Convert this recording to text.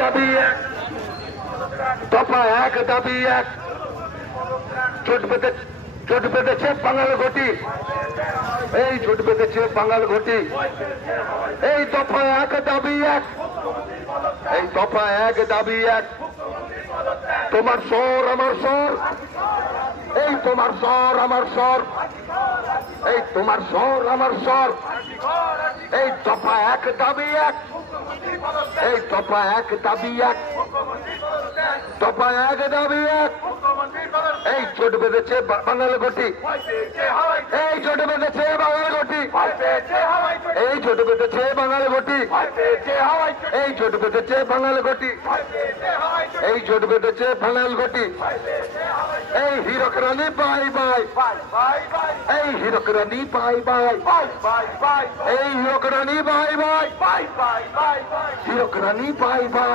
দাবি এক, দফা এক, দাবি এক। চোট বেঁধেছে বাঙাল ঘটি, এই চোট বেঁধেছে বাঙাল ঘটি। এই দফা এক, দাবি এক, এই দফা এক, দাবি এক। তোমার স্বর আমার স্বর, এই তোমার স্বর আমার স্বর, এই তোমার স্বর আমার স্বর। এই দফা এক, দাবি এক, এই দফা এক, দাবি এক, দফা এক, দাবি এক। এই চোট বেঁধেছে বাঙাল ঘটি, এই চোট বেঁধেছে বাঙাল ঘটি, এই চোট বেঁধেছে বাঙাল ঘটি, এই চোট বেঁধেছে বাঙাল ঘটি, এই চোট বেঁধেছে বাঙাল ঘটি। এই হীরক রানী বাই বাই, এই হীরক রানী বাই বাই, এই হীরক রানী বাই বাই, হীরক রানী বাই বাই।